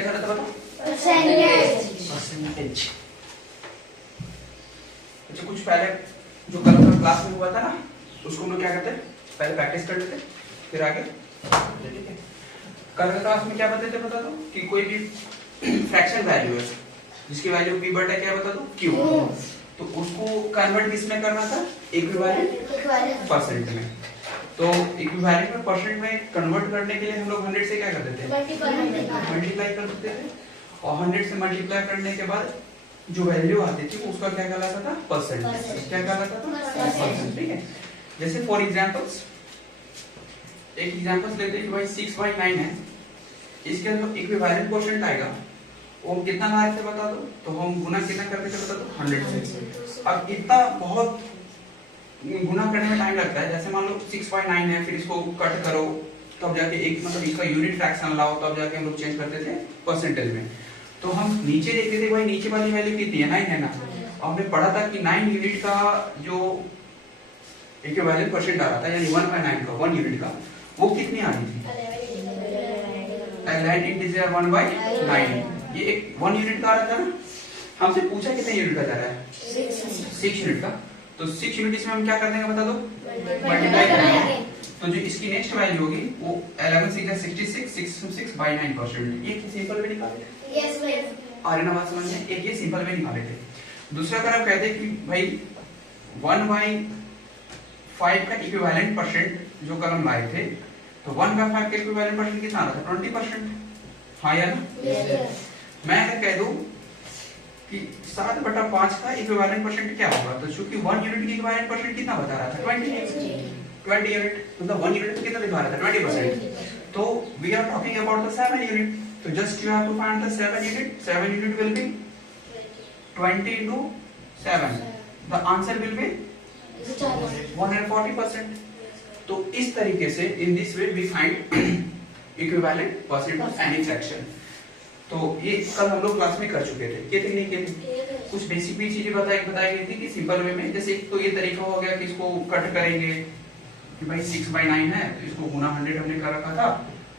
क्या था बताओ? परसेंटेज। अच्छा कुछ पहले जो कल का क्लास में हुआ था ना, उसको हम लोग क्या करते हैं, पहले प्रैक्टिस कर लेते फिर आगे। ठीक है, कल के क्लास में क्या बताते बता दो कि कोई भी फ्रैक्शन वैल्यू है जिसकी वैल्यू p बटा क्या बता दो q, तो उसको कन्वर्ट किसमें करना था, इक्विवेलेंट परसेंट में। तो इक्विवेलेंट में परसेंट में कन्वर्ट करने के लिए हम लोग 100 से क्या कर देते हैं, मल्टीप्लाई कर देते थे, और 100 से मल्टीप्लाई करने के बाद जो वैल्यू आती थी उसका क्या कहलाता था, परसेंट। क्या कहलाता था, परसेंट। ठीक है, जैसे फॉर एग्जांपल्स एक एग्जांपल्स लेते हैं कि भाई 6/9 है, इसके अंदर इक्विवेलेंट परसेंट आएगा, वो कितना ला रहे थे बता दो, तो हम गुना कितना करते थे बता दो, 100 से। अब इतना बहुत गुना करने में टाइम लगता है, जैसे मान लो 6/9 है, फिर इसको कट करो तब जाके एक मतलब इसका यूनिट फ्रैक्शन लाओ, तब जाके हम लोग चेंज करते थे परसेंटेज में। तो हम नीचे देखते थे भाई नीचे वाली वैल्यू कितनी है, 9 है ना, और हमने पढ़ा था कि 9 यूनिट का जो इक्विवेलेंट परसेंट आ रहा था, यानी 1/9 का 1 यूनिट का, वो कितनी आ रही थी, 11 इंटीजर 1/9। ये एक 1 यूनिट का आ रहा था ना, हमसे पूछा कितने यूनिट का जा रहा है, 6 यूनिट का। तो 6 यूनिट इसमें हम क्या कर देंगे बता दो, मल्टीप्लाई करेंगे, तो जो इसकी नेक्स्ट वैल्यू होगी वो 11 6 66 6/9%। ये सिंपल वे निकाले थे, यस भाई, और ना बात समझ में, एक ये सिंपल वे निकाले थे। दूसरा अगर आप कहते कि भाई 1/5 का इक्विवेलेंट परसेंट जो कल हम लाए थे, तो 1/5 का इक्विवेलेंट परसेंट कितना आ रहा था, 20%। हाँ या ना, मैं अगर कह दूं कि 7/5 का इक्विवेलेंट परसेंट क्या होगा, तो चूंकि 1 यूनिट की इक्विवेलेंट परसेंट कितना बता रहा था, 20 यूनिट, मतलब 1 यूनिट कितना दिखा रहा था, 20%। तो we are talking about the 7 unit, तो just you have to find the 7 unit. 7 unit will be 20 into 7, the answer will be 140%। तो इस तरीके से in this way we find equivalent percent of any fraction। तो ये कल हम लोग क्लास में कर चुके थे, किए थे नहीं किए थे, कुछ बेसिक भी चीजें बताई गई थी कि सिंपल वे में, जैसे तो ये तरीका हो गया कि इसको कट करेंगे कि भाई 6/9 है, तो इसको गुना 100 हमने कर रखा था,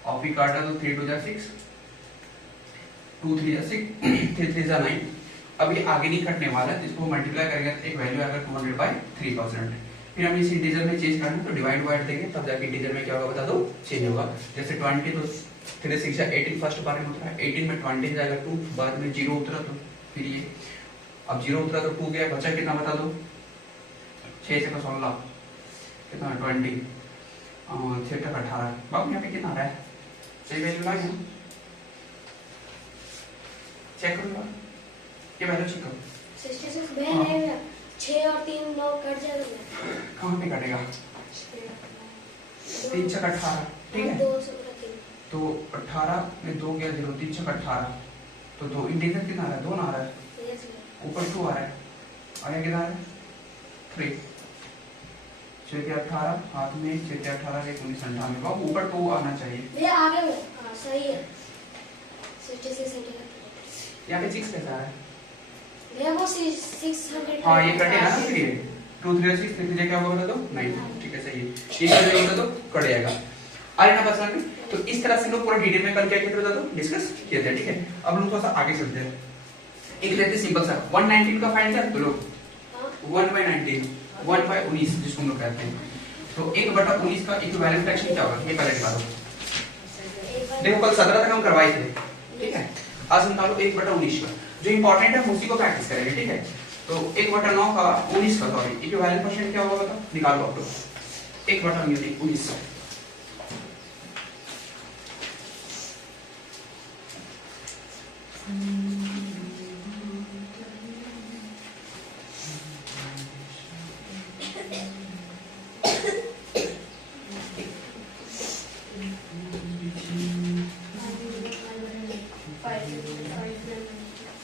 और फिर काटा तो 3 2 6, 2 3 6, 3 3 9। अब ये आगे नहीं कटने वाला है, तो इसको मल्टीप्लाई करेंगे तो एक वैल्यू आएगा 200/3%। फिर हम इस इंटीजर में चेंज करना है, तो डिवाइड देंगे, तब जाके इंटीजर में क्या होगा बता दो, चेंज होगा। जैसे 20 तो 3 6 18 फर्स्ट बार में उतरा, 18 में 20 जाएगा 2, बाद में 0 उतरा, तो फिर ये अब 0 उतरा तो 2 गया, बचा कितना बता दो, 6 से 16 कितना 20, 6 तक 18। बाबू यहाँ पे कितना आ रहा है, सही वैल्यू ला गया, चेक करो ये वैल्यू चेक करो, 66 में 6 और 3 9 कट जाएगा, कहाँ पे कटेगा, 3 6 18, ठीक है, तो 18 में 2 गया 0, 3 6 18, तो 2 इंटीजर कितना आ रहा है, 2 ना आ रहा है, ऊपर 2 आ रहा है, आगे कितना आ रहा है 3, 6 के 18 हाथ में, 6 के 18 एक 19 98, बाबू ऊपर 2 आना चाहिए, ये आगे में, हां सही है, 66 यहाँ पे 6 कैसा है, ये वो 600, हाँ ये कटेगा ना, फिर ये 2 3 6 3 क्या होगा बता दो 9, ठीक है सही है, ये क्या होगा तो कट जाएगा। आ रहा ना बस में, तो इस तरह से लोग पूरा डिटेल में कल क्या किया बता दो, डिस्कस किए थे। ठीक है, अब लोग थोड़ा सा आगे चलते हैं, एक लेते सिंपल सा 119 का फाइंड कर, तो लोग 1/19 1/19 जिसको हम लोग कहते हैं, तो 1/19 का इक्विवेलेंट फ्रैक्शन क्या होगा, ये पहले निकालो। देखो कल 17 तक हम करवाए थे, ठीक है, आज निकालो 1/19 का, जो इंपॉर्टेंट है उसी को प्रैक्टिस करेंगे। ठीक है, तो 1/9 का 19 का सॉरी इक्विवेलेंट परसेंट क्या होगा बताओ, निकालो आप लोग 1/19।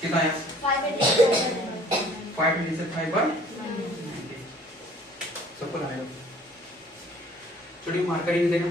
कितना है 5 से 5/90 सबको लाएगा, चलिए मार्कर ही देना।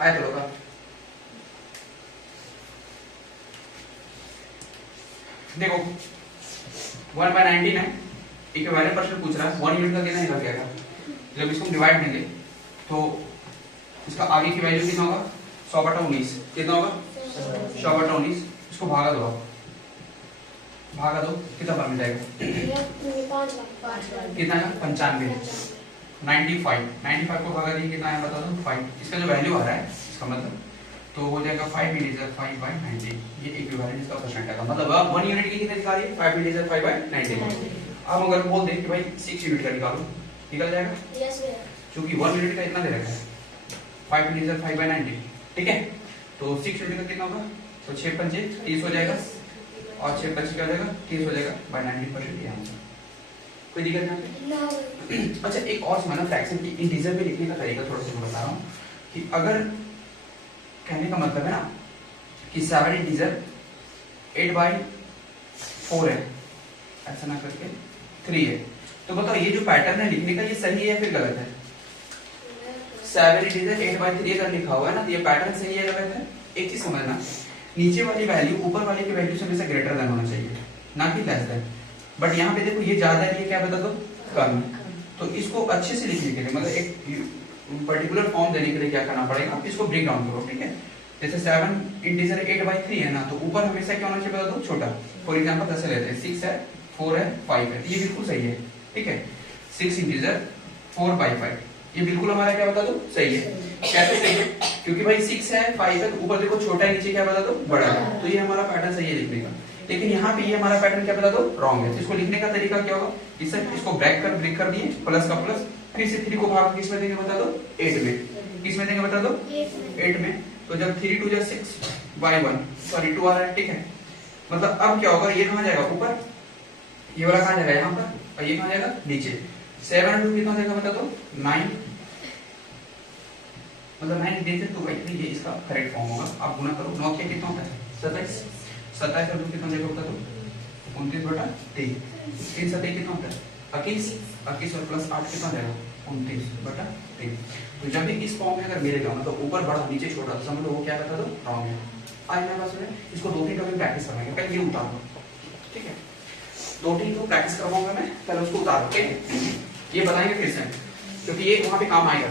आया तो होगा। देखो 1/19 है, इक्विवेलेंट पर्सन पूछ रहा है 1 यूनिट का कितना निकल जाएगा। जब इसको डिवाइड देंगे तो इसका आगे की वैल्यू कितना होगा 100/19, कितना होगा 100/19। इसको भागा दो, भागा दो कितना बार मिल जाएगा 5 कितना है 95। 95 को भागा दिए कितना है बता दो 5। इसका जो वैल्यू आ रहा है इसका मतलब तो हो जाएगा 5 इंटीजर 5/90। ये इक्विवेलेंट इसका परसेंट का मतलब अब 1 यूनिट की कितने निकालिए 5 इंटीजर 5/90। अब अगर बोल दे कि भाई 6 यूनिट का निकालो निकल जाएगा, यस भैया। क्योंकि 1 यूनिट का इतना दे रखा है 5 इंटीजर 5/90, ठीक है। तो 6 यूनिट का कितना होगा तो 6 पंजे 30 हो जाएगा और 6 25 क्या हो जाएगा 30 हो जाएगा बाय 90%। ये आंसर, कोई दिक्कत नहीं। अच्छा एक और समझना फ्रैक्शन की इंटीजर में लिखने का तरीका थोड़ा सा मैं बता रहा हूँ कि अगर कहने का मतलब है ना कि 7 इंटीजर 8/4 है, ऐसा ना करके 3 है, तो बताओ ये जो पैटर्न है लिखने का ये सही है फिर गलत है। 7 इंटीजर 8/3 अगर लिखा हुआ है ना तो ये पैटर्न सही है गलत है। एक चीज समझना, नीचे वाली वैल्यू ऊपर वाले की वैल्यू से हमेशा ग्रेटर देन होना चाहिए ना कि लेस देन। बट यहाँ पे देखो ये ज्यादा है, ये क्या बता दो कम है। तो इसको अच्छे से लिखने के लिए मतलब एक पर्टिकुलर फॉर्म देने के लिए क्या करना पड़ेगा, इसको ब्रेक डाउन करो, ठीक है। जैसे 7 इंटीजर 8/3 है ना तो ऊपर हमेशा क्या होना चाहिए बता दो छोटा। फॉर एग्जांपल जैसे लेते हैं 6 है 4 है 5 है, ये बिल्कुल सही है, ठीक है। 6 इंटीजर 4/5 ये बिल्कुल हमारा क्या बता दो सही है। कैसे सही है, क्योंकि भाई 6 है 5 है तो ऊपर देखो छोटा है नीचे क्या बता दो बड़ा है, तो ये हमारा पैटर्न सही है लिखने का। लेकिन यहाँ पे ये हमारा पैटर्न क्या बता दो रॉन्ग है। तो इसको लिखने का तरीका क्या होगा, इसको ब्रेक कर दिए प्लस का प्लस, फिर से 3 को भाग किस में देंगे बता दो 8 में, किस में देंगे बता दो 8 में। तो जब 3 2 6/1 सॉरी 2 आ रहा है, ठीक है। मतलब अब क्या होगा, ये कहाँ जाएगा ऊपर, ये वाला कहाँ जाएगा यहाँ पर और ये कहाँ जाएगा नीचे। 7 2 कितना जाएगा बता दो 9, मतलब 9 देते 2/3 ये इसका करेक्ट फॉर्म होगा। आप गुना करो 9 के कितना होता है 27, 27 का 2 कितना जाएगा बता दो 29/3, 3 7 कितना होता है 21, 21 और प्लस 8 कितना जाएगा 29/3। तो जब भी इस फॉर्म में अगर मिलेगा मतलब ऊपर बड़ा नीचे छोटा तो समझ लो वो क्या बता दो रॉन्ग है। आज मेरे पास में इसको 2-3 टॉपिक प्रैक्टिस करवाएंगे, पहले ये उतारो, ठीक है। 2-3 को प्रैक्टिस करवाऊंगा मैं, पहले उसको उतारो, ठीक है। ये बताएंगे फिर से क्योंकि ये वहां पे काम आएगा।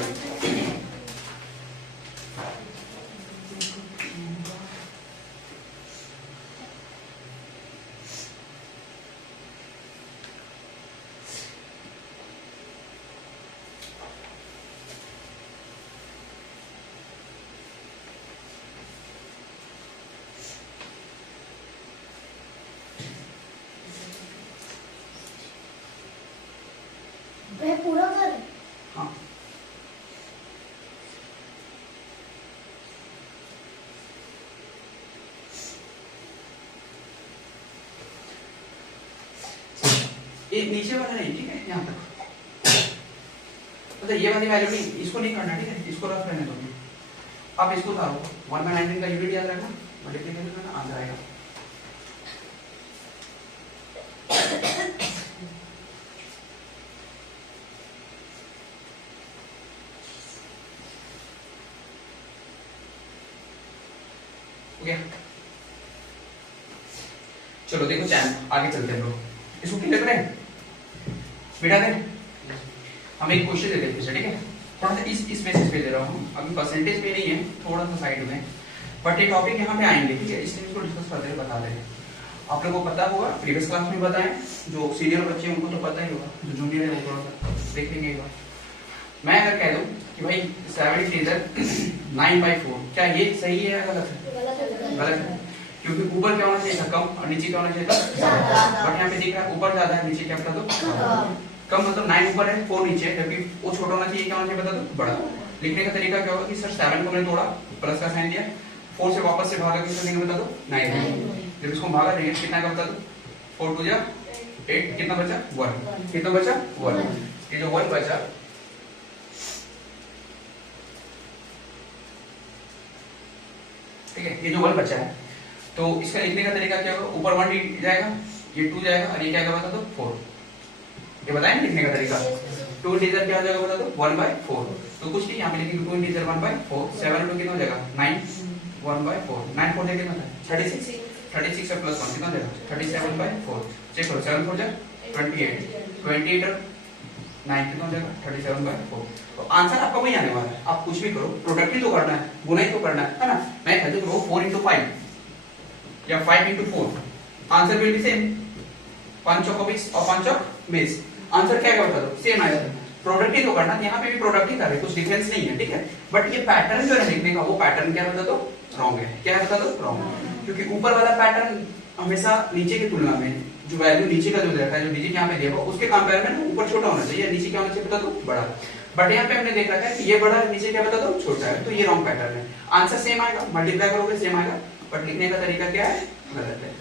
मैं पूरा कर हाँ ये नीचे वाला नहीं, ठीक है यहाँ तक मतलब ये वाली वैल्यू नहीं, इसको नहीं करना, ठीक है। इसको रख रहने दो। अब इसको उतारो 1/19 का यूनिट याद रखना, मल्टीप्लिकेशन करना आंसर आएगा। ओके चलो देखो चैन आगे चलते हैं लोग, इसको क्लियर करें बिठा दें। हम एक क्वेश्चन देते हैं फिर से, ठीक है। थोड़ा सा इस बेसिस पे दे रहा हूँ, अभी परसेंटेज पे नहीं है, थोड़ा सा साइड में, बट ये टॉपिक यहाँ पे आएंगे, ठीक है। इसलिए इसको डिस्कस करते हैं, बता दें। आप लोगों को पता होगा प्रीवियस क्लास में बताएं, जो सीनियर बच्चे हैं उनको तो पता ही होगा, जो जूनियर है वो थोड़ा सा देख लेंगे एक बार। मैं अगर कह दूं कि भाई 7 इंटीजर 9/4 क्या ये सही है या गलत है? गलत है, क्योंकि ऊपर क्या होना चाहिए था कम और नीचे क्या होना चाहिए था ज्यादा। बट यहाँ पे दिख रहा है ऊपर ज्यादा है नीचे क्या बता दो कम, मतलब 9 ऊपर है 4 नीचे है, जबकि वो छोटा होना चाहिए क्या होना चाहिए बता दो बड़ा। लिखने का तरीका क्या होगा कि सर 7 को मैंने तोड़ा प्लस का साइन दिया, 4 से वापस से भागा कितना देंगे बता दो 9। जब इसको भागा देंगे कितना का बता दो 4 2 8, कितना बचा 1, कितना बचा 1। ये जो 1 बचा ठीक है, ये जो 1 बचा है तो इसका लिखने का तरीका क्या होगा, ऊपर 1 जाएगा, ये 2 जाएगा और ये क्या बता दो 4। ये बताएं लिखने का तरीका। 2 इंटीजर क्या हो जाएगा बता दो 1/4, तो कुछ नहीं यहाँ पे लिखेंगे 2 इंटीजर 1/4, 7 2 कितना हो जाएगा 9, 1/4, 9 4 कितना था 36, 36 से प्लस 1 कितना हो जाएगा 37/4, चेक करो 7 4 जा 28, 28 और 9 कितना हो जाएगा 37/4, तो आंसर आपका वही आने वाला है। आप कुछ भी करो, प्रोडक्ट ही तो करना है, गुना ही तो करना है ना। मैं कहता हूँ 4 into 5 या 5 into 4, answer will be same, 5 चौको 20 और 5 चौक 20, आंसर क्या है बता दो सेम आएगा। प्रोडक्ट ही तो करना, यहाँ पे भी प्रोडक्ट ही कर रहे, कुछ डिफरेंस नहीं है, ठीक है। बट ये पैटर्न जो है लिखने का, वो पैटर्न क्या बता दो रॉन्ग है। क्या है बता दो रॉन्ग, क्योंकि ऊपर वाला पैटर्न हमेशा नीचे की तुलना में जो वैल्यू नीचे का जो देखा है, जो डिजिट यहाँ पे दिया हुआ उसके कंपेयर में ऊपर छोटा होना चाहिए, नीचे क्या होना चाहिए बता दो बड़ा। बट यहाँ पे हमने देख रखा है कि ये बड़ा है, नीचे क्या बता दो छोटा है, तो ये रॉन्ग पैटर्न है। आंसर सेम आएगा, मल्टीप्लाई करोगे सेम आएगा, बट लिखने का तरीका क्या है गलत है।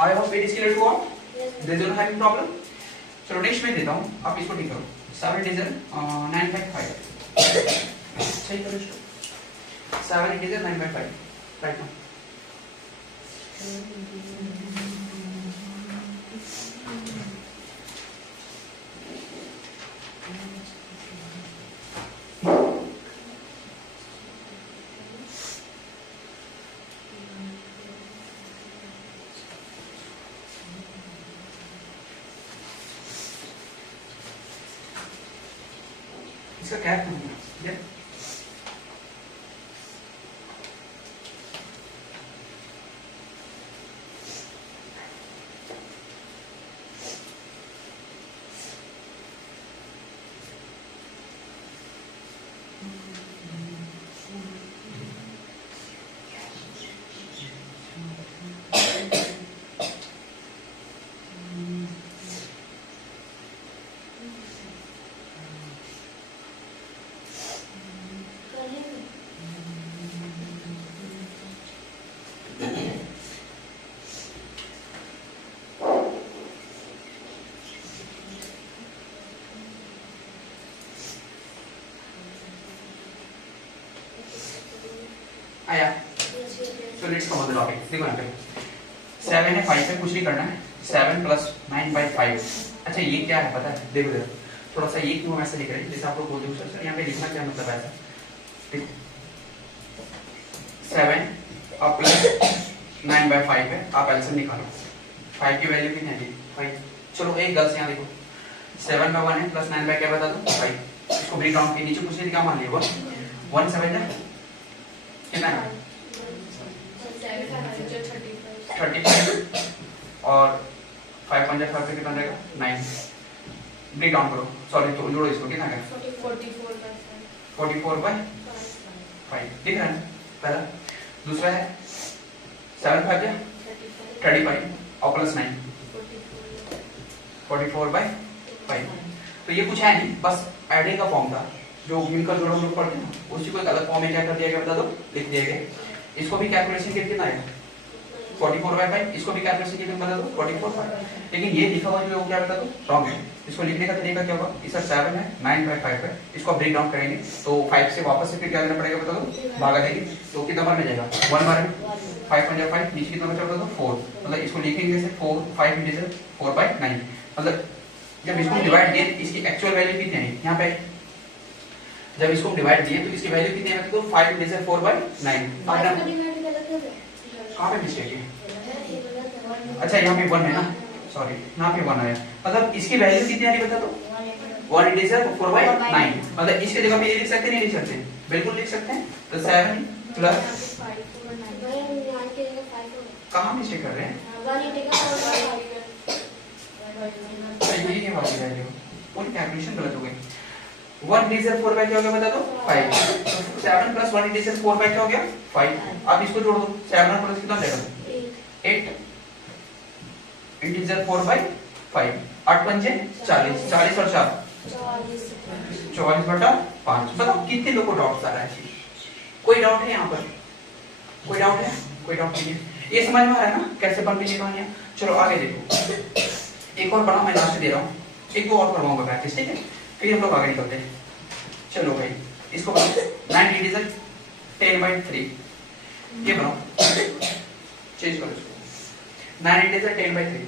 I hope it is clear to all. There is no having problem. चलो नेक्स्ट में देता हूँ, आप इसको ठीक करो। 7 इंटीजर 9/5 सही करो इसको। 7 इंटीजर 9/5 राइट नाउ। इसका क्या है ये आया। So let's come on the topic. देखो यहाँ पे 7 है 5 है, कुछ नहीं करना है। 7 + 9/5। अच्छा ये क्या है पता है? देखो देखो थोड़ा सा ये क्यों हम ऐसे लिख रहे हैं, जैसे आप लोग बोलते हो सर यहाँ पे लिखना क्या मतलब है ऐसा, ठीक 7 और + 9/5 है, आप एलसीएम निकालो। 5 की वैल्यू कितनी है 5। चलो एक गलत यहाँ देखो 7 में 1 है + 9 क्या बता दो 5। इसको ब्रेक डाउन के नीचे कुछ नहीं लिखा, मान लिया 1 7 है कितना है 35 और 5 5 5 कितना रहेगा 9। ब्रेक डाउन करो, सॉरी तो जोड़ो इसको, कितना है 44/5 दिख रहा है पहला। दूसरा है 7 5 या 35 और +9 44/5। तो ये कुछ है नहीं, बस एडिंग का फॉर्म था जो मिलकर जोड़ हम लोग पढ़ते हैं ना, उसी को एक अलग फॉर्म में क्या कर दिया गया बता दो, लिख दिया गया। इसको भी कैलकुलेशन करके कितना आएगा 44/5, इसको भी कैलकुलेशन करके बता दो 44/5। लेकिन ये लिखा हुआ जो है वो क्या बता दो रॉन्ग है। इसको लिखने का तरीका क्या होगा, इसका 7 है 9/5 है, इसको ब्रेक डाउन करेंगे तो 5 से वापस से फिर क्या करना पड़ेगा बता दो, भागा देंगे तो कितना बार में जाएगा 1 बार में। 5 × 5 नीचे कितना बचा बता दो 4, मतलब इसको लिखेंगे जैसे 4 5 × 4/9, मतलब जब इसको डिवाइड दिए इसकी एक्चुअल वैल्यू कितनी है यहाँ पे, जब इसको डिवाइड दिए तो इसकी वैल्यू कितनी है तो 5 × 4/9। कहाँ पे मिस्टेक है, अच्छा यहाँ पे 1 है ना, सॉरी यहाँ पे 1 आया, मतलब इसकी वैल्यू कितनी आ रही बता दो 1 × 4/9, मतलब इसके जगह पे ये लिख सकते नहीं लिख सकते, बिल्कुल लिख सकते हैं। तो 7 प्लस कहाँ मिस्टेक कर रहे हैं, ये क्या बात है, पूरी कैलकुलेशन गलत हो गई। 1 × 4 क्या हो गया बता दो 5, 7 प्लस 1 × 4 क्या हो गया 5। अब इसको जोड़ दो 7 प्लस कितना जाएगा 8 इंटीजर 4/5, 8 पंजे 40, 40 और 4 44/5। बताओ कितने लोगों को डाउट आ रहा है, कोई डाउट है यहाँ पर, कोई डाउट है, कोई डाउट नहीं है, ये समझ में आ रहा है ना कैसे बनती है कहानियां। चलो आगे देखो, एक और बड़ा मैं लास्ट दे रहा हूँ, एक दो और करवाऊंगा प्रैक्टिस, ठीक है, फिर हम लोग आगे निकलते हैं। चलो भाई इसको बनाओ 9 इंटीजर 10/3, ये बनाओ, चेंज करो इसको 9 इंटीजर 10/3।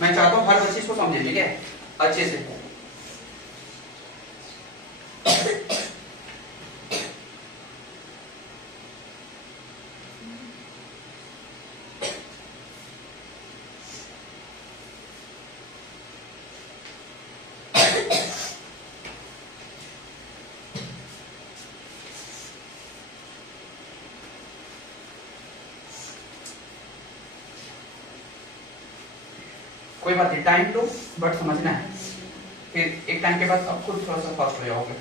मैं चाहता हूँ हर बच्चे इसको समझे, ठीक है अच्छे से। कोई बात नहीं, टाइम लो बट समझना है, फिर एक टाइम के बाद अब खुद थोड़ा सा फास्ट हो जाओगे।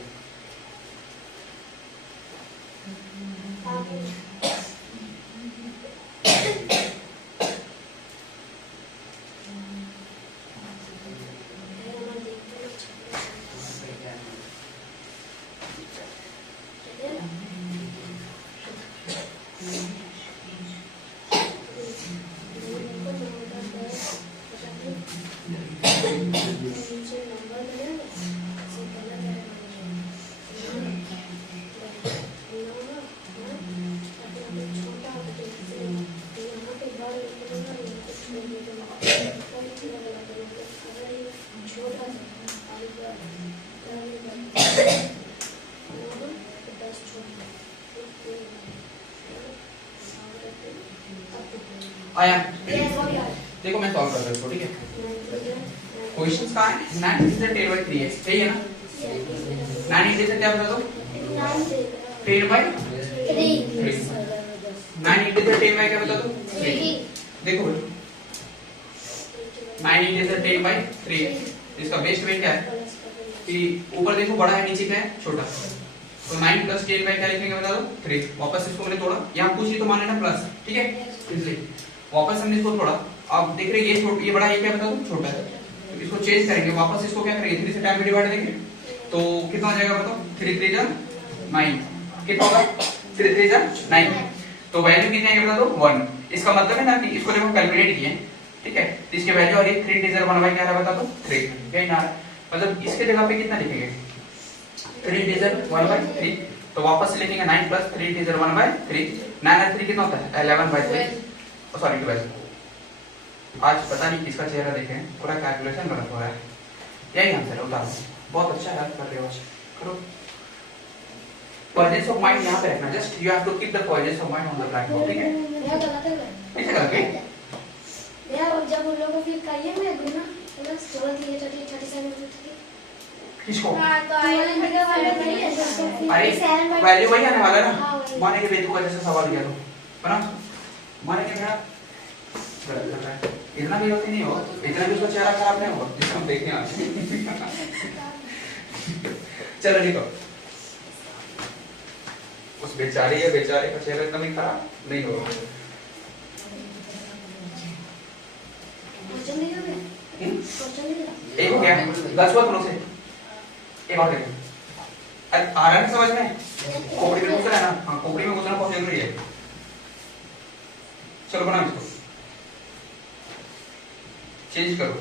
आया देखो मैं सॉल्व कर रहा हूँ, ठीक है। क्वेश्चंस कहाँ है, 9 इंटीजर 10/3 है, सही है ना। 9 इंटीजर क्या बता दो 10/3, 9 इंटीजर 10 क्या बता दो 3। देखो 9 इंटीजर 10/3, इसका बेस्ट वे क्या है कि ऊपर देखो बड़ा है नीचे क्या है छोटा, तो 9 + 10 क्या लिखेंगे बता दो 3। वापस इसको मैंने तोड़ा, यहाँ पूछ ली तो माने ना प्लस, ठीक है, इसलिए वापस हमने इसको तोड़ा। अब देख रहे ये छोटा ये बड़ा, ये क्या बता दो छोटा है, तो इसको चेंज करेंगे, वापस इसको क्या करेंगे 3 से टाइम में डिवाइड देंगे, तो कितना हो जाएगा बताओ 3 × 3 = 9, कितना होगा 3 × 3 = 9, तो वैल्यू कितनी आएगी बता दो 1। इसका मतलब है ना कि इसको देखो कैलकुलेट किए, ठीक है, तो इसके वैल्यू आ रही है 3 इंटीजर 1/, क्या आ रहा है बता दो 3, यही ना, मतलब इसके जगह पे कितना लिखेंगे 3 इंटीजर 1/3, तो वापस से लिखेंगे 9 + 3 इंटीजर 1/3, 9 और 3 कितना होता है 11/3, सॉरी 12। आज पता नहीं किसका चेहरा देखें, पूरा कैलकुलेशन गलत हो रहा है, यही आंसर है, उतारो। बहुत अच्छा हेल्प कर रहे हो, करो। प्रेजेंस ऑफ माइंड यहाँ पे रखना, just you have to keep the presence of mind on the black board, ठीक है। मेरा गलत है कैसे गलत है यार, जब उन लोगों को फिर कहिए मैं गुना बस थोड़ा सी 37 किसको, तो आयरन का वाला नहीं है तो अरे वैल्यू वही आने वाला ना, माने के बेतु का जैसा सवाल किया तो बना, माने के बेटा गलत कर रहा है, इतना भी गलती नहीं हो, इतना भी उसका चेहरा खराब नहीं होगा जिसको हम देखने आते। चलो लिखो, उस बेचारी या बेचारे का चेहरा एकदम ही खराब नहीं होगा। एक हो गया 10 हुआ दोनों से, एक और देखो आ रहा है समझ में, खोपड़ी में घुसना है ना, हाँ खोपड़ी में घुसना बहुत जरूरी है। चलो बनाओ इसको, चेंज करो।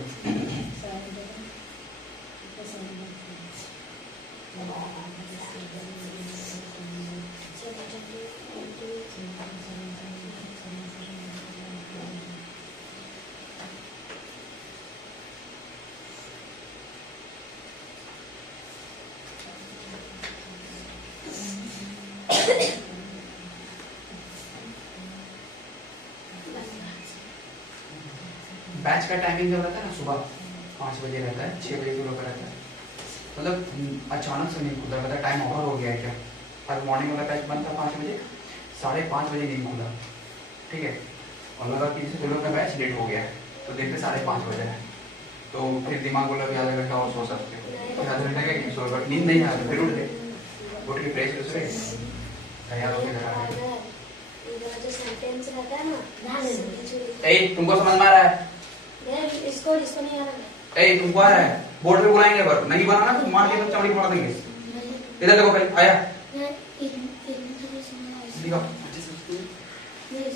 बैच का टाइमिंग जब रहता है ना सुबह 5 बजे रहता है, 6 बजे शुरू रहता है, मतलब अचानक से नहीं खुला, पता टाइम ओवर हो गया है क्या। आज मॉर्निंग वाला बैच बंद था 5 बजे, 5:30 बजे नहीं खुला, ठीक है, और लगा कि जैसे दोनों का बैच लेट हो गया है, तो देखते 5:30 बजे है, तो फिर दिमाग बोला भी आधा घंटा और सो सकते हो, तो आधा घंटा क्या सो, बट नींद नहीं आ रही, फिर उठ गए, उठ के फ्रेश हो गए, तैयार होकर घर आ गए। तुमको समझ में आ रहा है? इसको नहीं आ रहा ए तुमको आ रहा है? बोर्ड पे बुलाएंगे, पर नहीं बनाना तो मार के चमड़ी फाड़ देंगे। इधर देखो भाई, आया दिखाओ।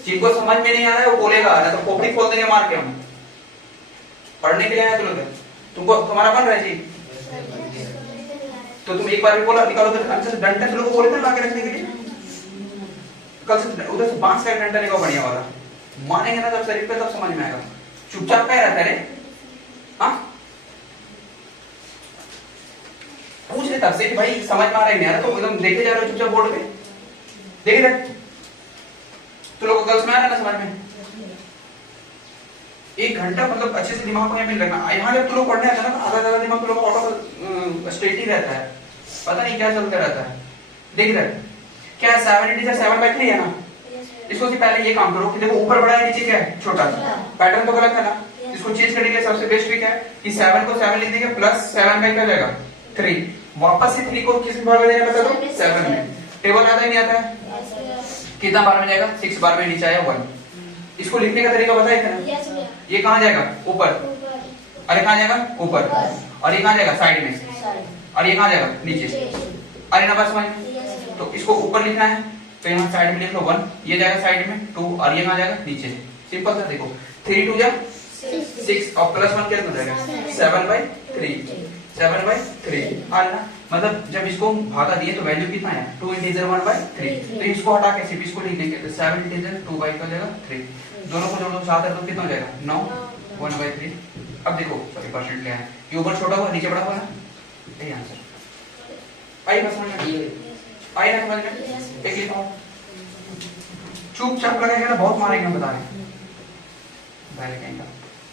जिनको समझ में नहीं आ रहा है वो बोलेगा, ना तो खोपड़ी खोल देंगे मार के हम। पढ़ने के लिए आया तुम लोग, तुमको तुम्हारा बन रहा है जी, तो तुम एक बार भी बोला निकालो, तो अच्छा से डंडा से लोगों को बोले थे ला के रखने के लिए, कल से उधर से बांस का डंडा लेकर बढ़िया वाला मारेंगे ना, जब शरीर पे तब समझ में आएगा। चुपचाप क्या रहता है रे? हाँ पूछ रहे तब से कि भाई समझ में आ रहा है नहीं आ रहा, तो एकदम देखे जा रहे हो चुपचाप बोर्ड पे, देखे थे तो लोगों को गर्ल्स में आ रहा है ना समझ में। 1 घंटा मतलब अच्छे से दिमाग को यहाँ मिल रखना। यहाँ जब तुम लोग पढ़ने आता है ना, आधा ज्यादा दिमाग तुम लोग का ऑटो स्ट्रेट ही रहता है, पता नहीं क्या चलता रहता है। देख रहे क्या 7 है ना, इसको पहले ये काम करो कि देखो ऊपर बड़ा है नीचे क्या है छोटा, पैटर्न तो गलत है ना, इसको चेंज करने के सबसे बेस्ट ट्रिक है कि 7 को 7 लिख देंगे प्लस 7 में क्या जाएगा 3, वापस से 3 को किस बार में देना बता दो 7 में, टेबल आता ही नहीं आता है, कितना बार में जाएगा 6 बार में, नीचे आया 1। इसको लिखने का तरीका बताइए ना, ये कहाँ जाएगा ऊपर, अरे कहाँ जाएगा ऊपर, और ये कहाँ जाएगा साइड में, और ये कहाँ जाएगा नीचे, अरे ना बस समझ। तो इसको ऊपर लिखना है तो यहाँ साइड में लिख लो 1, ये जाएगा साइड में 2, और ये कहाँ जाएगा नीचे। सिंपल सा देखो 3 2 जा 6 और प्लस 1 क्या हो जाएगा 7/3, 7/3 आ ना। मतलब जब इसको भागा दिए तो वैल्यू कितना है 2 इंटीजर 1/3, तो इसको हटा के सिर्फ इसको लिख देंगे तो 7 इंटीजर 2/3 हो जाएगा 3, दोनों को जोड़ दो 7 तो कितना हो जाएगा 9 1/3। अब देखो सॉरी परसेंट क्या है, ये ऊपर छोटा हुआ नीचे बड़ा हुआ ना, यही आंसर आई ना समझ में, आई ना समझ में। एक लिखो चुपचाप लगेगा ना, बहुत मारेंगे हम बता रहे हैं,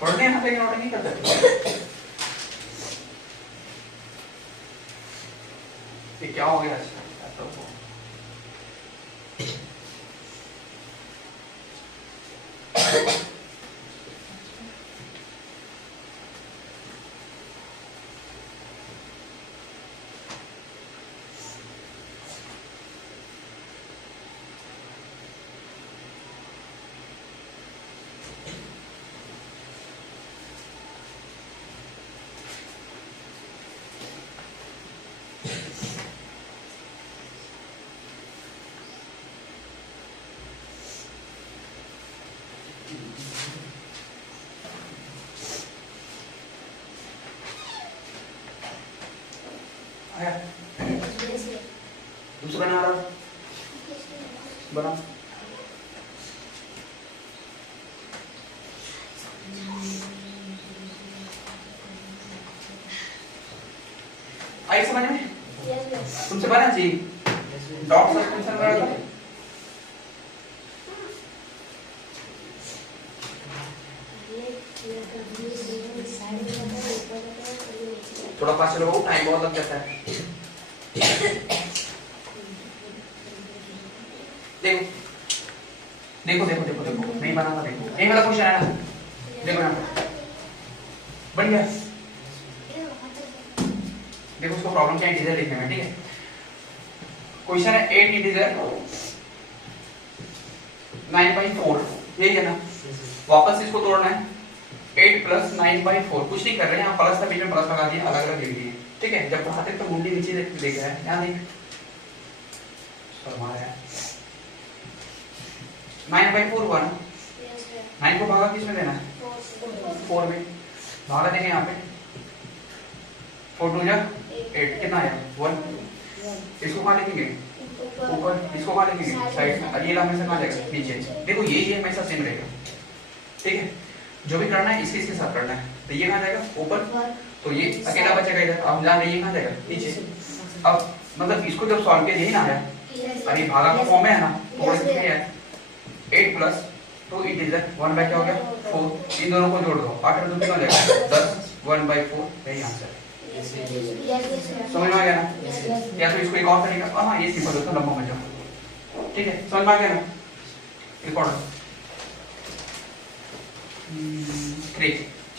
पढ़ने यहाँ लेकिन नोटिंग नहीं करते। ये क्या हो गया दूसरा बना रहा बना आई समझ में, तुमसे बना जी डॉट सस्पेंशन बना था। थोड़ा पास चलो, टाइम बहुत लग जाता है। देखो देखो देखो देखो देखो नहीं बनाना, देखो यही वाला क्वेश्चन है ना, देखो ना बन गया। देखो उसको प्रॉब्लम क्या है इंटीजर लिखने में, ठीक है। क्वेश्चन है 8 इंटीजर 9/4, यही है ना, वापस इसको तोड़ना है 8 + 9/4, कुछ नहीं कर रहे हैं, यहाँ प्लस था बीच में प्लस लगा दिया, अलग अलग लिख दिए, ठीक है। जब पढ़ाते तो मुंडी नीचे देख रहा है, यहाँ देख तो हमारा है 9/4 हुआ ना। यस भैया 9 को भागा किस में देना है? 4 में भागा देंगे यहाँ पे 4 2 जा 8 कितना आया 1। इसको कहाँ लिखेंगे? ऊपर। इसको कहाँ लिखेंगे? साइड में। और ये हमेशा कहाँ जाएगा? नीचे। देखो ये हमेशा सेम रहेगा, ठीक है। जो भी करना है इसके साथ करना है। तो ये कहाँ जाएगा? ऊपर। तो ये अकेला बचेगा इधर। अब जान रहे ये कहाँ जाएगा? नीचे। अब मतलब इसको जब सॉल्व किया यही ना आया, अरे भागा का फॉर्म है ना, थोड़ा सा है 8 प्लस 2 इंटीजर 1 बाय क्या हो गया 4। इन दोनों को जोड़ दो 8 और 2 कितना हो जाएगा 10 1/4 यही आंसर है। समझ में आ गया ना? या तो इसको एक और तरीका, हाँ ये सिंपल होता है लंबा मत जाओ, ठीक है। समझ में आ गया ना? एक और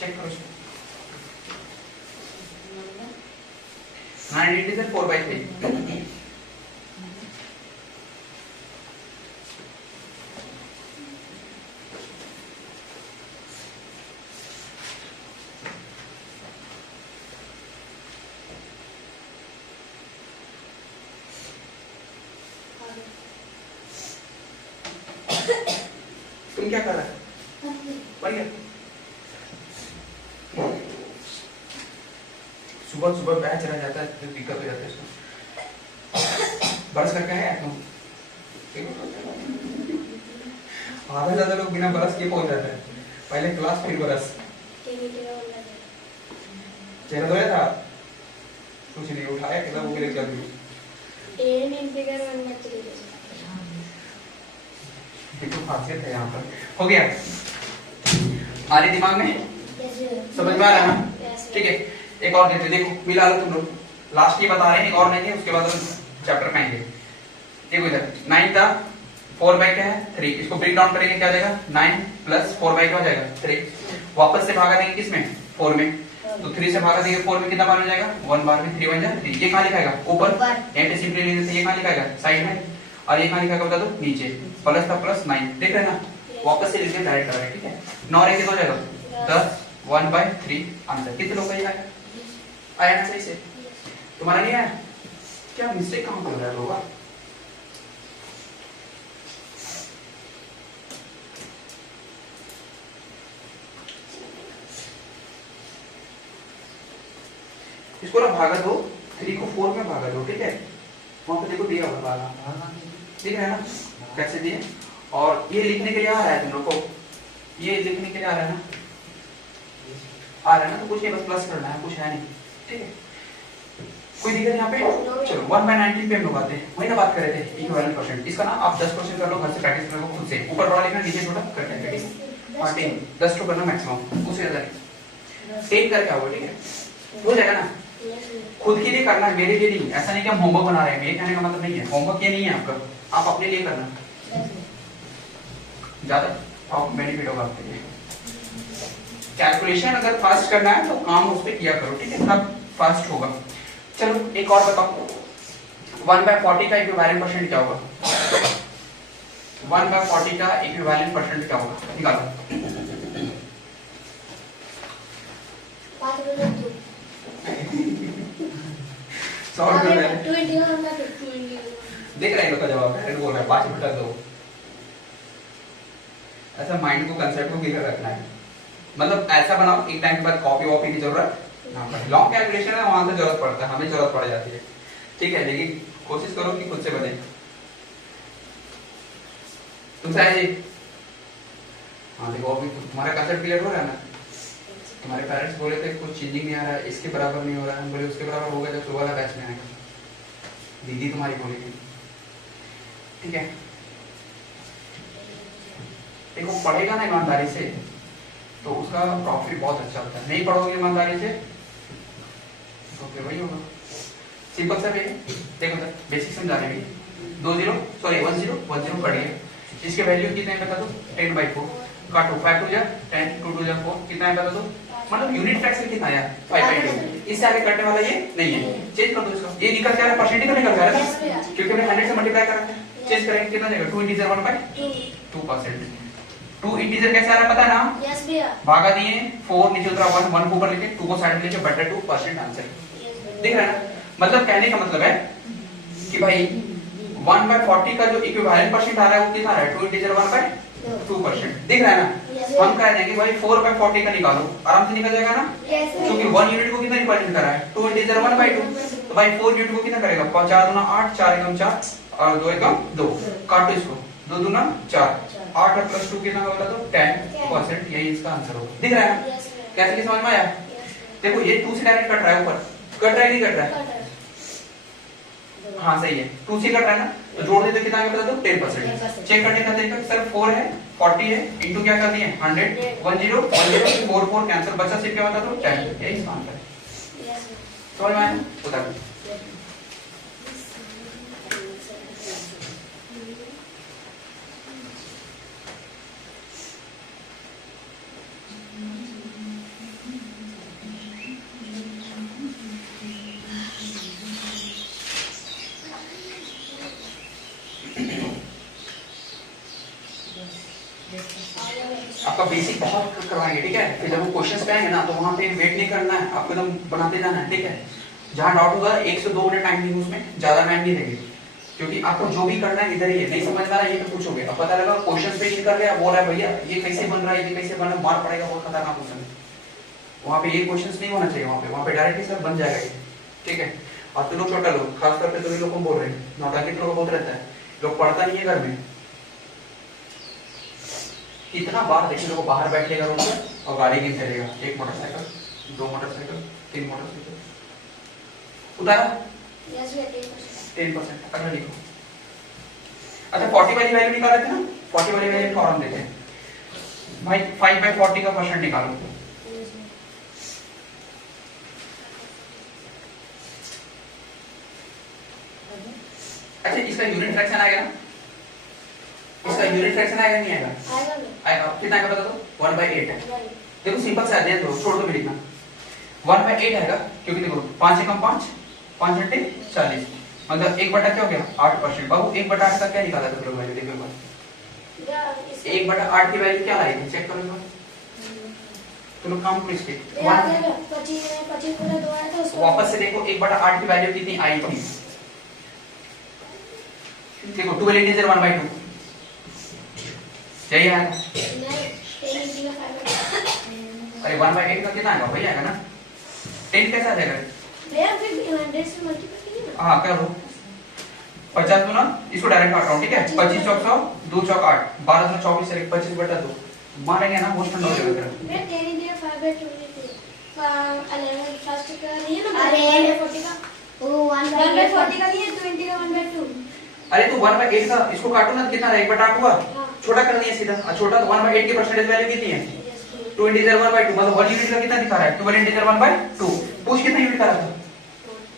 चेक करो इसको 9 इंटीजर 4/3 तुम क्या कर रहा है? बढ़िया। सुबह सुबह बैच चला जाता है तो दिक्कत हो जाती है इसको। बरस करके है तुम? आधा ज्यादा लोग बिना बरस के पहुंच जाते हैं, पहले क्लास फिर बरस। चेहरा धोया था? कुछ नहीं उठाया, कितना वो गिरे चल गई। ये तो खासियत है यहाँ पर। हो गया आ रही दिमाग में? समझ में आ रहा है ना? ठीक है। एक और देते देखो, मिला लो तुम लोग। लास्ट ये बता रहे हैं, एक और नहीं है, उसके बाद हम चैप्टर में आएंगे। देखो इधर 9 था 4 बाय क्या है 3। इसको ब्रेक डाउन करेंगे क्या जाएगा 9 प्लस 4 बाय क्या हो जाएगा 3। वापस से भागा देंगे किसमें 4 में, तो 3 से भागा देंगे 4 में कितना बार हो जाएगा 1 बार में 3 बन जाएगा 3। ये कहाँ लिखाएगा? ऊपर। यहाँ सिंपली ले लेते, ये कहाँ लिखाएगा? साइड में। और ये कहाँ लिखाएगा बता दो? नीचे। प्लस था प्लस 9 देख रहे हैं ना? वापस से लिखते डायरेक्ट आ रहा है, ठीक है। 9 रहे कितना हो जाएगा 10 1/3 आंसर। कितने लोग का ये आया ना? सही से तुम्हारा नहीं आया क्या? मिस्टेक कहाँ कर रहा है होगा? इसको ना भागा दो, 3 को 4 में भागा दो, ठीक है। वहां पे देखो दिया हुआ भागा, दिख रहा है ना कैसे दिए। और ये लिखने के लिए आ रहा है तुम लोग को, ये लिखने के लिए आ रहा है ना? आ रहा है ना? तो कुछ नहीं, बस प्लस करना है, कुछ है नहीं, ठीक है। कोई दिक्कत यहाँ पे? चलो 1/19 पे हम लोग आते हैं, वही ना बात कर रहे थे इक्विवेलेंट परसेंट। इसका ना आप 10% कर लो, घर से प्रैक्टिस कर लो खुद से। ऊपर बड़ा लिखना, नीचे छोटा करके प्रैक्टिस। हाँ 10 तो करना मैक्सिमम, उससे ज्यादा नहीं। 10 करके आओगे, ठीक है। हो जाएगा ना? खुद के लिए करना है, मेरे लिए नहीं। ऐसा नहीं कि हम होमवर्क बना रहे हैं, मेरे कहने का मतलब नहीं है होमवर्क ये नहीं है आपका, आप अपने लिए करना, ज्यादा बेनिफिट होगा आपके लिए। कैलकुलेशन अगर फास्ट करना है तो काम उस पर किया करो, ठीक है, तब फास्ट होगा। चलो एक और बताओ, 1/40 का इक्विवेलेंट परसेंट क्या होगा? 1/40 का इक्विवेलेंट परसेंट क्या होगा? निकालो। सॉल्व कर रहे हैं, देख रहे हैं लोग का जवाब है, बोल रहा है 5/2। ऐसा माइंड को कंसेप्ट को क्लियर रखना है, मतलब ऐसा बनाओ एक टाइम के बाद कॉपी वॉपी की जरूरत ना पड़े। लॉन्ग कैलकुलेशन है वहां से जरूरत पड़ता है, हमें जरूरत पड़ जाती है, ठीक है। लेकिन कोशिश करो कि खुद से बने। तुम साहिल जी, हाँ देखो अभी तुम्हारा कंसेप्ट क्लियर हो रहा है ना? तुम्हारे पेरेंट्स बोले थे कुछ चेंजिंग नहीं आ रहा है, इसके बराबर नहीं हो रहा है, बोले उसके बराबर होगा जब सुबह वाला बैच में आएगा। दीदी तुम्हारी बोली थी, ठीक है। देखो पढ़ेगा ना ईमानदारी से तो उसका प्रॉफिट बहुत अच्छा होता है, नहीं पढ़ोगे ईमानदारी से तो फिर वही होगा। सिंपल सा है, देखो सर बेसिक समझा रहे हैं। 10 पढ़िए, इसके वैल्यू कितने है बता दो? 10/4 काटो, 5 2 जा 10 2 2 जा 4 कितना है बता दो? मतलब यूनिट फ्रैक्शन कितना आया 5/2। इससे आगे कटने वाला ये नहीं है, चेंज कर दो इसको। ये निकल क्या है? परसेंटेज निकल जा रहा है क्योंकि हमने 100 से मल्टीप्लाई करा है। चेंज करेंगे कितना जाएगा? 2 इंटीजर 1/2%। 2 इंटीजर कैसे आ रहा है पता है ना? यस भैया। भागा दिए 4 नीचे उतरा 1 1 को ऊपर लेके 2 को साइड में लेके बटा 2% आंसर। दिख रहा है ना? मतलब कहने का मतलब है कि भाई 1/40 का जो इक्विवेलेंट परसेंट आ रहा है वो कितना आ रहा है 2 इंटीजर 1/2%। दिख रहा है ना। हम कह देंगे भाई 4/40 का निकालो, आराम से निकल जाएगा ना, क्योंकि 1 यूनिट को कितना रिप्रेजेंट कर रहा है 2 इंटीजर 1/2। तो भाई 4 यूनिट को कितना करेगा 4 दूना 8, 4 एकम 4 और 2 एकम 2। काटो इसको, 2 दूना 4, 8 प्लस 2 कितना होगा तो 10%। यही इसका आंसर होगा। दिख रहा है ना कैसे समझ में आया। देखो ये 2 से डायरेक्ट कट रहा है, ऊपर कट रहा है नहीं कट रहा है, हाँ सही है 2 से कट रहा है ना, तो जोड़ दे तो कितना आएगा बता दो 10%। चेक करने का तरीका सर 4 है 40 है इनटू क्या कर दिए 100, 10 10 4 4 कैंसिल, बचा सिर्फ क्या बता दो 10। यही इसका आंसर है। समझ में आया बता दो। आपका बेसिक बहुत करवाएंगे ठीक है, फिर जब वो क्वेश्चंस पे आएंगे ना तो वहां पे वेट नहीं करना है, आपको एकदम बनाते जाना है ठीक है। जहां डाउट होगा 1 से 2 मिनट टाइम देंगे, उसमें ज्यादा टाइम नहीं देंगे, क्योंकि आपको जो भी करना है इधर ही है। नहीं समझ में आ रहा है ये तो पूछोगे, अब पता लगा क्वेश्चंस पे कर लिया, बोल रहा है भैया ये कैसे बन रहा है, ये कैसे बन रहा है, मार पड़ेगा, बहुत खतरनाक क्वेश्चन है। वहां पे ये क्वेश्चंस नहीं होना चाहिए, वहां पे डायरेक्टली सर बन जाएगा ये ठीक है। और तुम लोग छोटा लोग खास तौर पे तुम लोग को बोल रहे हैं, नौटंकी लोग बहुत रहता है, लोग पढ़ता नहीं है घर में। कितना बार देखिए लोग बाहर बैठेगा रूम में और गाड़ी गिन चलेगा, 1 मोटरसाइकिल 2 मोटरसाइकिल 3 मोटरसाइकिल उतारा 10%। अगला लिखो। अच्छा 40 वाली वैल्यू निकाले थे ना, 40 वाली वैल्यू फॉर्म देते हैं भाई 5/40 का परसेंट निकालो। अच्छा इसका यूनिट फ्रैक्शन आएगा ना, इसका यूनिट फ्रैक्शन आएगा नहीं आएगा, आएगा कितना आएगा बता दो 1/8 है। देखो सिंपल सा है, तो छोड़ दो भी लिखना 1/8 आएगा, क्योंकि देखो 5 एकम 5 5 घंटे 40 मतलब 1 बटा क्या हो गया 8%। बाबू 1/8 का क्या निकाला था वैल्यू, देखो एक बार 1/8 की वैल्यू क्या आई थी चेक करो एक बार, तो लोग काम करो इसके 25 वापस से देखो 1/8 की वैल्यू कितनी आई थी। देखो 12 इंटीजर 1/2 यही आएगा। अरे 1/8 का कितना आएगा वही आएगा ना, 10 कैसा आ जाएगा भैया, फिर 100 से मल्टीप्लाई कीजिए ना। हां करो 50 दूना, इसको डायरेक्ट काट रहा हूं ठीक है, 25 चौक 100 2 चौक 8 12 दूना 24 से 25/2 मारेंगे ना, मोस्ट हो जाएगा तेरा। मैं 10 दिया 5/2 11 फर्स्ट का नहीं है ना, अरे 40 का वो 1/40 का नहीं है, 20 का 1/2। अरे तो 1/8 का इसको काटो ना, कितना रहेगा 1/8 हुआ, छोटा कर दिया सीधा, छोटा तो 1/8 की परसेंटेज वैल्यू कितनी है 2 इंटीजर 1/2 मतलब 1 यूनिट का कितना दिखा रहा है 12 इंटीजर 1/2। पूछ कितना यूनिट का रहा था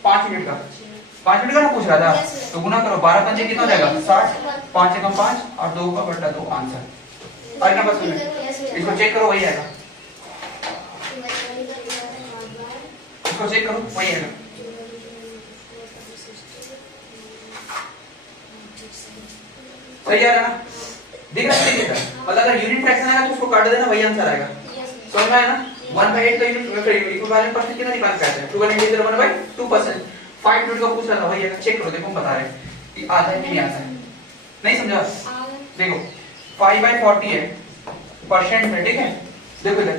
5 यूनिट का, 5 यूनिट का ना पूछ रहा था, तो गुना करो 12 पंजे कितना हो जाएगा 60, 5 एकम 5 और 2 का बटा 2 आंसर। और क्या बस में इसको चेक करो वही आएगा, इसको चेक करो वही आएगा। सही आ रहा है ना, दिख रहा है मतलब अगर यूनिट फ्रैक्शन आएगा तो उसको काट देना वही आंसर आएगा। समझ में आया ना, 1/8 का यूनिट इक्विवेलेंट परसेंट कितना निकाल के आते हैं 12 इंटीजर 1/2%। 5 यूनिट का पूछ रहा था वही है, चेक करो देखो हम बता रहे हैं कि आता है कि नहीं आता है, नहीं समझा। देखो 5/40 है परसेंट में ठीक है, देखो इधर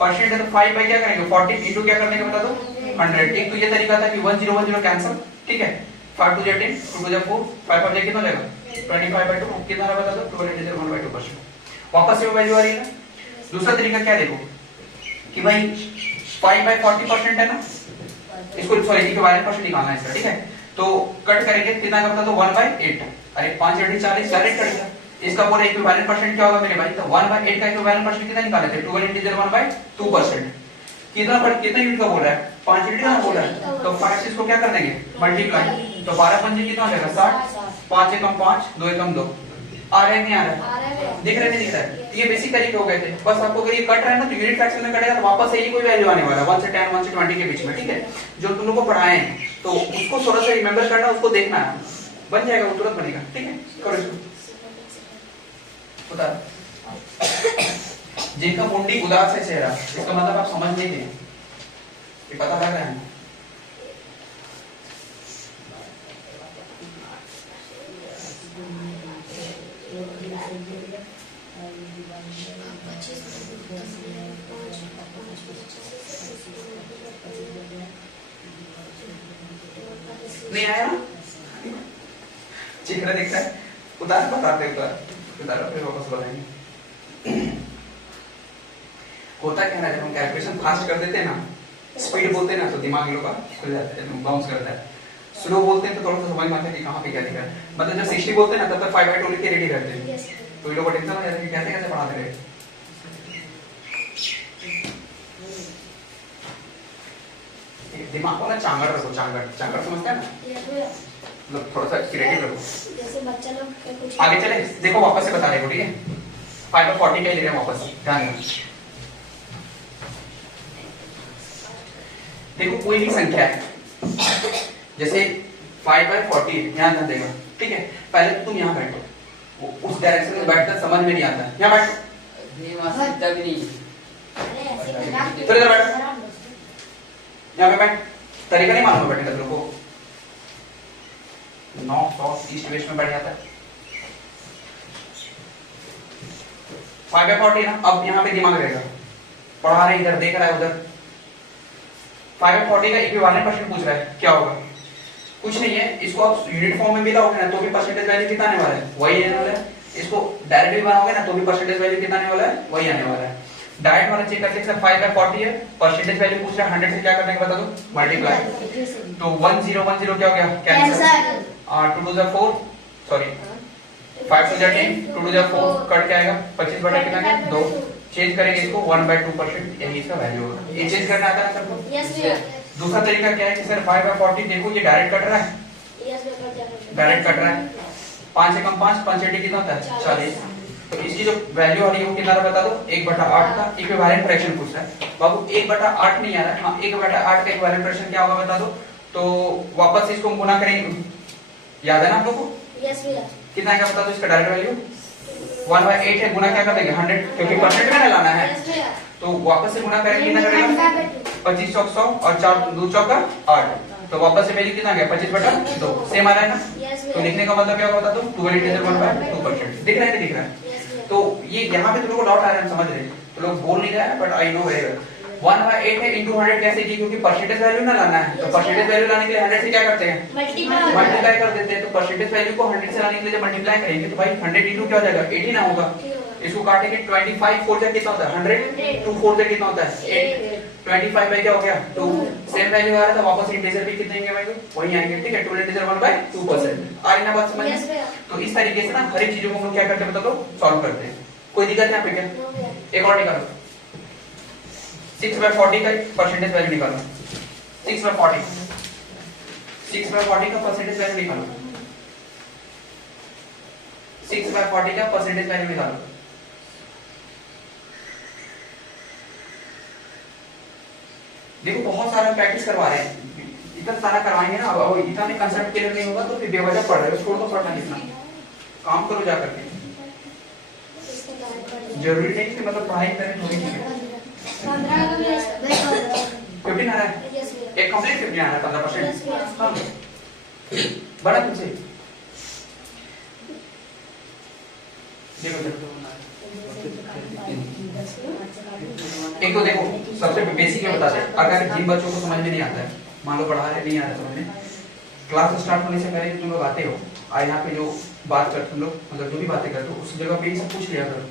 परसेंट है तो 5 बाय क्या करेंगे 40 इनटू क्या करने का बता दो 100। एक तो ये तरीका था कि 1 0 1 0 कैंसिल ठीक है, 5 2 10 2 2 4 5 5 कितना हो जाएगा 25/2 कितना बता दो 12 इंटीजर 1/2%। वापस से वो वैल्यू आ रही है ना। दूसरा तरीका क्या देखो कि भाई 5/40% है ना, इसको सॉरी इक्विवेलेंट परसेंट निकालना है इसका ठीक है, तो कट करेंगे कितना का बता दो 1/8। अरे 5 8 40 डायरेक्ट कट गया, इसका पूरा इक्विवेलेंट परसेंट क्या होगा मेरे भाई, तो 1/8 का इक्विवेलेंट परसेंट कितना निकाले थे 12 इंटीजर 1/2%। कितना यूनिट का बोल रहा है 5 यूनिट का बोल रहा है, तो 5 से इसको क्या कर देंगे मल्टीप्लाई, तो 12 पंजे कितना हो जाएगा 60, 5 एकम 5 2 एकम 2 आ रहा है नहीं आ रहा है, दिख रहा है नहीं दिख रहा है। ये बेसिक तरीके हो गए थे, बस आपको अगर ये कट रहा है ना तो यूनिट फ्रैक्शन में कटेगा तो वापस से ही कोई वैल्यू आने वाला है 1 से 10 1 से 20 के बीच में ठीक है, जो तुम लोगों को पढ़ाए हैं तो उसको थोड़ा सा रिमेंबर करना, उसको देखना है, बन जाएगा वो तुरंत बनेगा ठीक है। करो इसको बता, जिनका मुंडी उदास है चेहरा इसका मतलब आप समझ नहीं रहे, ये पता लग रहा है। नहीं आया ना? चेहरा दिख रहा है? उतार बताते उतार फिर वापस बताएंगे। होता क्या है, जब हम कैलकुलेशन फास्ट कर देते हैं ना, स्पीड बोलते हैं ना, तो दिमाग लोग का खुल जाता है, बाउंस करता है। स्लो बोलते हैं तो थोड़ा सा समझ में आता है कि कहाँ पे क्या लिखा है। मतलब जब 60 बोलते हैं ना, तब तक 5/2 लिख के रेडी रहते हैं। तो ये लोग को टेंशन हो जाता है कि कैसे कैसे पढ़ाते रहे। दिमाग को ना चांगड़ रखो, चांगड़ समझते हैं ना, मतलब थोड़ा सा क्रिएटिव रखो। जैसे बच्चा लोग कुछ आगे चले, देखो वापस से बता रहे, ठीक है? 5/40 का ही ले रहे हैं वापस, ध्यान देना। देखो कोई भी संख्या है, जैसे 5/40 यहाँ ध्यान देगा, ठीक है? पहले तो तुम यहाँ बैठो, उस डायरेक्शन में बैठकर समझ में नहीं आता, यहाँ बैठो, फिर इधर बैठो, यहाँ पे बैठ। तरीका नहीं मालूम बैठने का लोगों को, नॉर्थ साउथ ईस्ट वेस्ट में बैठ जाता है। 5/40 ना, अब यहाँ पे दिमाग रहेगा, पढ़ा रहे इधर, देख रहा है उधर। 5/40 का इक्विवेलेंट परसेंट पूछ रहा है, क्या होगा? कुछ नहीं है, इसको आप यूनिट फॉर्म में भी लाओगे ना तो भी परसेंटेज वैल्यू कितना आने वाला है, वही आने वाला है। इसको डायरेक्ट भी बनाओगे ना तो भी परसेंटेज वैल्यू कितना आने वाला है, वही आने वाला है। डायरेक्ट वाला चेक करते हैं सर 5/40 है, परसेंटेज वैल्यू पूछ रहा है, 100 से क्या करने का बता दो, मल्टीप्लाई। तो 1010 क्या हो गया, कैंसिल। 2 2 जा 4, सॉरी 5 2 जा 10, 2 2 जा 4, कट क्या आएगा, 25 बटा कितना है 2। चेंज करेंगे इसको 1/2%, यही इसका वैल्यू होगा। ये चेंज करना आता है सबको? यस भैया। दूसरा तरीका क्या है कि सर 5/40 देखो ये डायरेक्ट कट रहा है, यस भैया, डायरेक्ट कट रहा है। 5 से कम 5, 5 से कितना होता है 40। तो इसकी जो वैल्यू आ रही है वो कितना बता दो, 1/8 का इक्विवेलेंट फ्रैक्शन पूछ रहा है। बाबू 1/8 नहीं आ रहा है, हाँ 1/8 का इक्विवेलेंट फ्रैक्शन क्या होगा बता दो। तो वापस इसको गुना करेंगे, याद है ना आप लोगों को? यस भैया। कितना आएगा बता दो इसका डायरेक्ट वैल्यू, 1/8 है, गुना क्या कर देंगे 100, क्योंकि परसेंट में लाना है। यस भैया। तो वापस से गुना करेंगे, कितना करेगा 25 चौक 100 और 4 2 चौका 8। तो वापस से वैल्यू कितना गया 25/2, सेम आ रहा है ना? यस तो भैया। लिखने का मतलब क्या होगा बता दो, 1/2%। दिख रहा है नहीं दिख रहा है? तो ये यहाँ पे तो लोगों को डाउट आ रहा है, समझ रहे हैं तो लोग बोल नहीं रहा है, but I know very well. 1/8 है इंटू 100 कैसे की, क्योंकि परसेंटेज वैल्यू ना लाना है। तो परसेंटेज वैल्यू लाने के लिए 100 से क्या करते हैं, मल्टीप्लाई कर देते हैं। तो परसेंटेज वैल्यू को 100 से लाने के लिए जब मल्टीप्लाई करेंगे तो भाई 100 इंटू क्या हो जाएगा 80 ना होगा। इसको काटेंगे 25 4 से कितना होता है 100, 2 4 से कितना होता है 8, 25 बाई क्या हो गया 2। सेम वैल्यू आ रहा था, वापस इंटीजर भी कितने आएंगे भाई, वही आएंगे, ठीक है? 2 इंटीजर 1/2%। आ रही ना बात समझ में? तो इस तरीके से ना हर एक चीजों को हम लोग क्या करते हैं बता दो, सॉल्व करते हैं। कोई दिक्कत यहाँ पे क्या? एक और निकालो, 6/40 का परसेंटेज वैल्यू निकालो। 6/40 का परसेंटेज वैल्यू निकालो। 6/40 का परसेंटेज वैल्यू निकालो। देखो बहुत सारा प्रैक्टिस करवा रहे हैं, इतना सारा करवाएंगे ना, अब इतना में कंसेप्ट क्लियर नहीं होगा तो फिर बेवजह पढ़ रहे हो, छोड़ दो पढ़ना लिखना, काम करो जा करके। जरूरी नहीं कि मतलब पढ़ाई करें थोड़ी ठीक है। 15 आ रहा है, एक कंप्लीट 15 आ रहा है, 15%। हाँ बड़ा तुमसे देखो एक तो देखो सबसे बेसिक ये बता दें, अगर जिन बच्चों को समझ में नहीं आता है, मान लो पढ़ा रहे नहीं आ रहा समझ में, क्लास स्टार्ट होने से पहले तुम लोग आते हो और यहाँ पे जो बात करते तुम लोग मतलब जो भी बातें करते हो उस जगह पे ही सब पूछ लिया करो।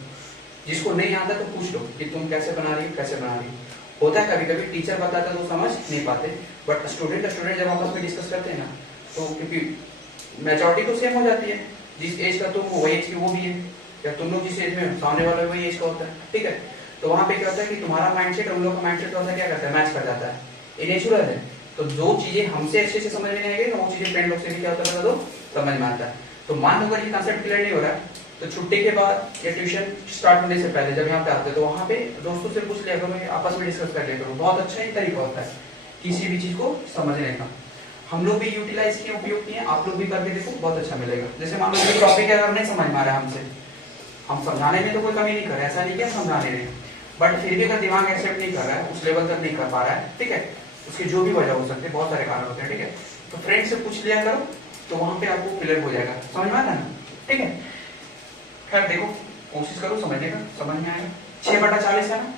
जिसको नहीं आता तो पूछ लो कि तुम कैसे बना रही हो, कैसे बना रही हो। होता है कभी कभी टीचर बताता है तो समझ नहीं पाते, बट स्टूडेंट जब आपस में डिस्कस करते हैं ना तो क्योंकि मैच्योरिटी तो सेम हो जाती है, जिस एज का तुम वही एज की वो भी है, या तुम लोग जिस एज में सामने वाला वही एज का होता है, ठीक है? तो वहां पे क्या होता है कि तुम्हारा माइंडसेट उन लोगों का माइंडसेट होता है, क्या करता है मैच कर जाता है, ये नेचुरल है। तो जो चीजें हमसे अच्छे से समझ में नहीं आएगी ना वो चीजें फ्रेंड लोग से भी क्या होता है तो समझ में आता है। तो मान लो अगर ये कांसेप्ट क्लियर नहीं हो रहा है तो छुट्टी के बाद या ट्यूशन स्टार्ट होने से पहले जब यहाँ पे आते हैं तो वहाँ पे दोस्तों से पूछ लिया करो, आपस में डिस्कस कर लिया करो, बहुत अच्छा ही तरीका होता है किसी भी चीज को समझने का। हम लोग भी यूटिलाइज किए, उपयोग किए, आप लोग भी करके देखो, बहुत अच्छा मिलेगा। जैसे मान लो ये टॉपिक अगर नहीं समझ में आ रहा है हमसे, हम समझाने में तो कोई कमी नहीं कर रहे, ऐसा नहीं कि समझाने में, बट फिर भी अगर दिमाग एक्सेप्ट नहीं कर रहा है, उस लेवल तक नहीं कर पा रहा है, ठीक है? उसकी जो भी वजह हो सकती है, बहुत सारे कारण होते हैं, ठीक है? तो फ्रेंड से पूछ लिया करो तो वहां पे आपको क्लियर हो जाएगा, समझ में आता है ना, ठीक है? खैर देखो कोशिश करो समझने का, समझ में आएगा। 6/40 है ना,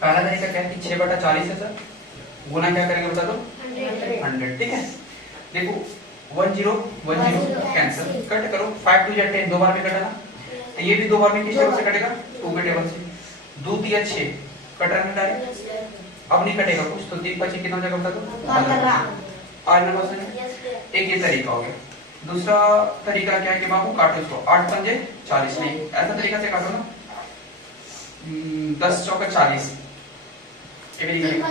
पहला तरीका क्या है कि 6/40 है सर, गुना क्या करेंगे बता दो, 100, ठीक है। देखो 10 10 कैंसिल, कट करो, 5 2 10, 2 बार में कटा ना, तो ये भी 2 बार में किस टेबल से कटेगा, 2 के टेबल से, 2 3 6 कट रहा है डायरेक्ट, अब नहीं कटेगा कुछ, तो 3 5 कितना हो जाएगा बता दो, 8 नंबर से। एक ये तरीका हो गया। दूसरा तरीका क्या है कि बाबू काटो इसको, 8 पंजे 40, नहीं ऐसा तरीका से काटो ना, 10 चौका 40, ये भी नहीं करेगा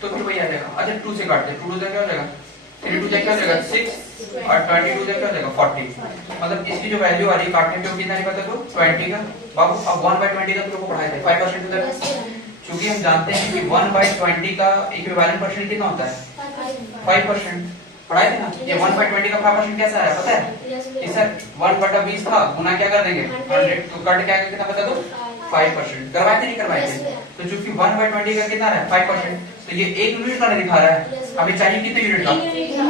तो फिर वही आ जाएगा। अच्छा 2 से काटते, 2 क्या हो जाएगा, 3 2 क्या हो जाएगा 6 और 22 क्या हो जाएगा 40, मतलब इसकी जो वैल्यू आ रही है काटने पे वो कितना नहीं पता, तो 20 का। बाबू अब 1/20 का तो लोगों को पढ़ाया था 5% हो जाएगा, क्योंकि हम जानते हैं कि 1/20 का इक्विवेलेंट परसेंट कितना होता है 5%, पढ़ाए थे ना। ये 1/20 का 5% कैसा है पता है कि सर 1/20 था, गुना क्या कर देंगे 100, तो कट क्या कितना बता दो 5%, करवाए थे नहीं करवाए थे, तो चूंकि 1/20 का कितना है 5%, तो ये 1 यूनिट का नहीं दिखा रहा है, हमें चाहिए कितने यूनिट का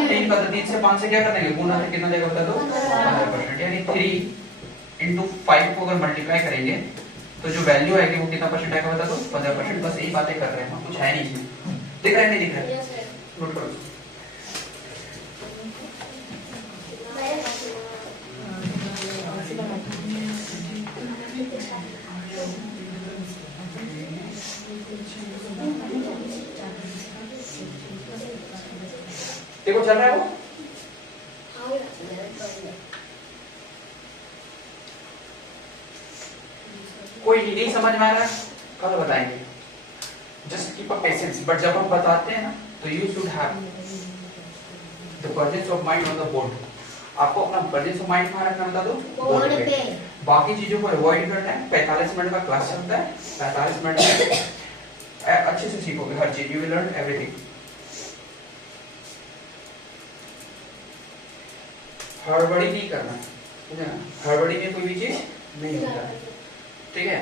3 का, तो 3 से 5 से क्या कर देंगे गुना, तो कितना देगा बता दो 15%, यानी 3 into 5 को अगर मल्टीप्लाई करेंगे तो जो वैल्यू आएगी वो कितना परसेंट आएगा बता दो 15%। बस यही बातें कर रहे हैं, कुछ है नहीं इसमें, दिख रहा है नहीं दिख रहा है, नोट करो। देखो चल रहा है वो, कोई नहीं समझ में आ रहा है कल बताएंगे, just keep a patience. But जब हम बताते हैं ना तो you should have the presence of mind on the board, आपको अपना प्रेजेंस ऑफ माइंड कहां रखना बता दो बोर्ड पे, बाकी चीजों को अवॉइड करना है। 45 मिनट का क्लास चलता है, 45 मिनट में अच्छे से सीखोगे हर चीज, यू विल लर्न एवरीथिंग। हड़बड़ी नहीं करना, ठीक है, हड़बड़ी में कोई भी चीज नहीं होता, ठीक है।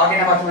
आगे ना बात